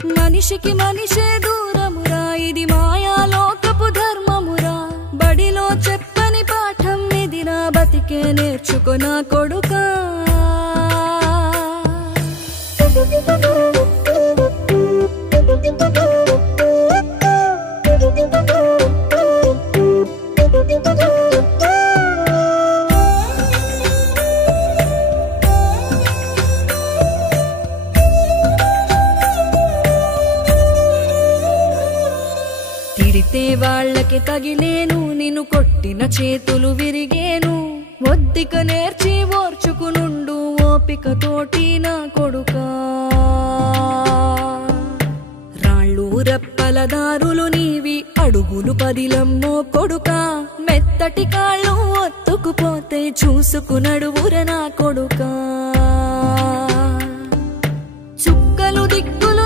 మనిషికి మనిషే దూరమురా, ఇది మాయాలోకపు ధర్మమురా. బడిలో చెప్పని పాఠం ఇది, నా బతికే నేర్చుకో నా కొడుకా. తిడితే వాళ్ళకి తగిలేను, నిన్ను కొట్టిన చేతులు విరిగేను. ఒద్దిక నేర్చి ఓర్చుకునుండు ఓపికతోటి నా కొడుకా. రాళ్ళు రెప్పల దారులు నీవి, అడుగులు పదిలమ్మో కొడుకా. మెత్తటి కాళ్ళు ఒత్తుకుపోతే చూసుకునడువుర నా కొడుకా. చుక్కలు దిక్కు